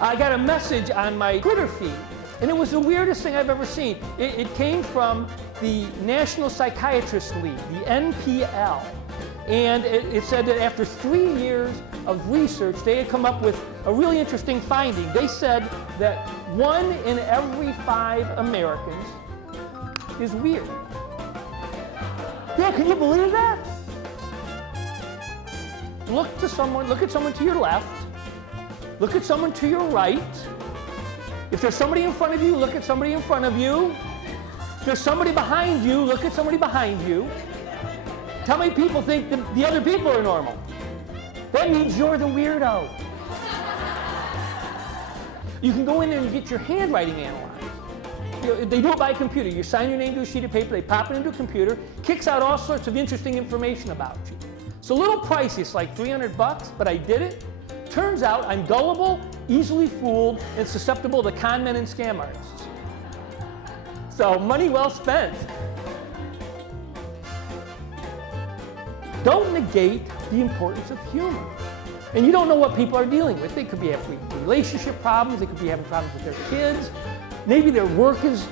I got a message on my Twitter feed, and it was the weirdest thing I've ever seen. It came from the National Psychiatrist League, the NPL, and it said that after 3 years of research, they had come up with a really interesting finding. They said that 1 in every 5 Americans is weird. Yeah, can you believe that? Look at someone to your left. Look at someone to your right. If there's somebody in front of you, look at somebody in front of you. If there's somebody behind you, look at somebody behind you. How many people think that the other people are normal? That means you're the weirdo. You can go in there and get your handwriting analyzed. They do it by computer. You sign your name to a sheet of paper, they pop it into a computer, kicks out all sorts of interesting information about you. It's a little pricey, it's like $300, but I did it. Turns out I'm gullible, easily fooled, and susceptible to con men and scam artists. So money well spent. Don't negate the importance of humor. And you don't know what people are dealing with. They could be having relationship problems, they could be having problems with their kids. Maybe their work is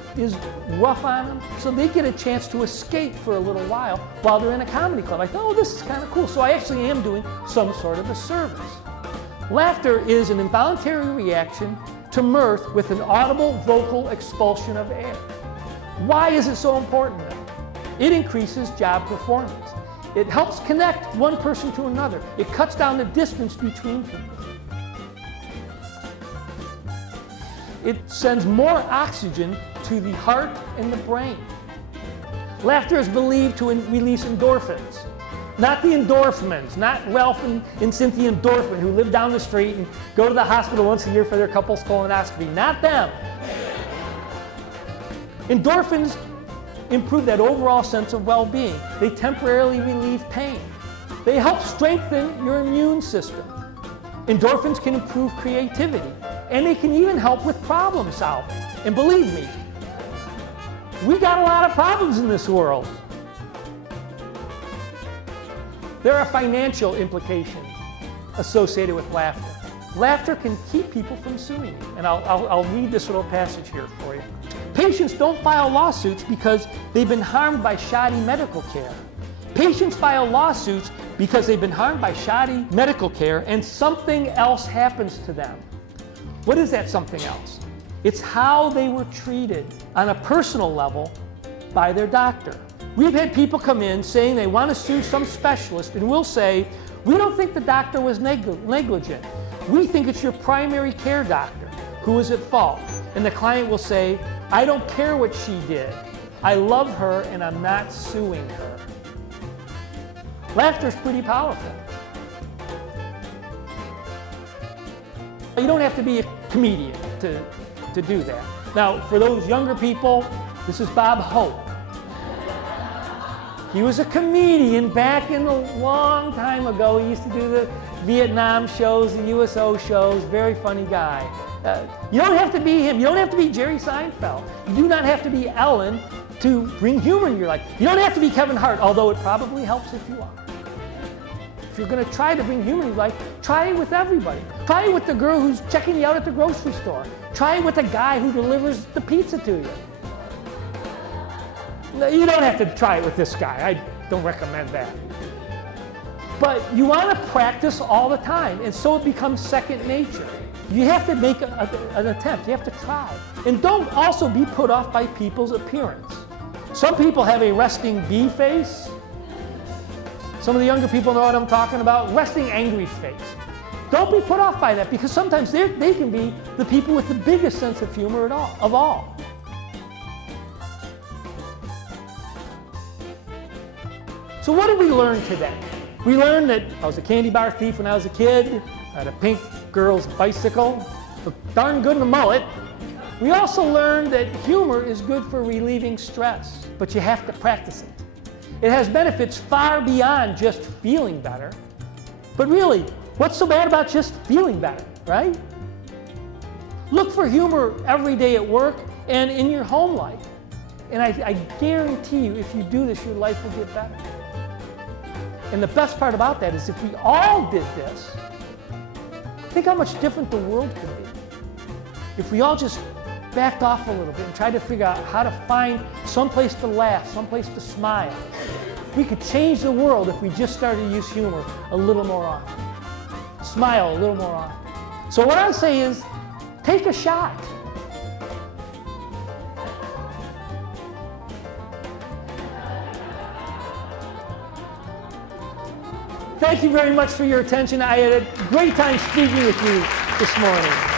rough on them, so they get a chance to escape for a little while they're in a comedy club. I thought, oh, this is kind of cool. So I actually am doing some sort of a service. Laughter is an involuntary reaction to mirth with an audible vocal expulsion of air. Why is it so important then? It increases job performance. It helps connect one person to another. It cuts down the distance between people. It sends more oxygen to the heart and the brain. Laughter is believed to release endorphins. Not the endorphins, not Ralph and Cynthia Endorphin who live down the street and go to the hospital once a year for their couple's colonoscopy. Not them. Endorphins improve that overall sense of well-being. They temporarily relieve pain. They help strengthen your immune system. Endorphins can improve creativity, and they can even help with problem solving. And believe me, we got a lot of problems in this world. There are financial implications associated with laughter. Laughter can keep people from suing you. And I'll read this little passage here for you. Patients don't file lawsuits because they've been harmed by shoddy medical care. Patients file lawsuits because they've been harmed by shoddy medical care and something else happens to them. What is that something else? It's how they were treated on a personal level by their doctor. We've had people come in saying they want to sue some specialist, and we'll say, we don't think the doctor was negligent. We think it's your primary care doctor who is at fault. And the client will say, I don't care what she did. I love her and I'm not suing her. Laughter is pretty powerful. You don't have to be a comedian to do that. Now, for those younger people, this is Bob Hope. He was a comedian back in a long time ago. He used to do the Vietnam shows, the USO shows, very funny guy. You don't have to be him. You don't have to be Jerry Seinfeld. You do not have to be Ellen to bring humor in your life. You don't have to be Kevin Hart, although it probably helps if you are. If you're going to try to bring humor in your life, try it with everybody. Try it with the girl who's checking you out at the grocery store. Try it with the guy who delivers the pizza to you. You don't have to try it with this guy. I don't recommend that. But you want to practice all the time, and so it becomes second nature. You have to make an attempt. You have to try. And don't also be put off by people's appearance. Some people have a resting bee face. Some of the younger people know what I'm talking about. Resting angry face. Don't be put off by that, because sometimes they can be the people with the biggest sense of humor of all. So what did we learn today? We learned that I was a candy bar thief when I was a kid. I had a pink girl's bicycle. Looked darn good in a mullet. We also learned that humor is good for relieving stress, but you have to practice it. It has benefits far beyond just feeling better. But really, what's so bad about just feeling better, right? Look for humor every day at work and in your home life. And I guarantee you, if you do this, your life will get better. And the best part about that is if we all did this, think how much different the world could be. if we all just backed off a little bit and tried to figure out how to find some place to laugh, some place to smile, we could change the world if we just started to use humor a little more often. Smile a little more often. So what I'd say is, take a shot. Thank you very much for your attention. I had a great time speaking with you this morning.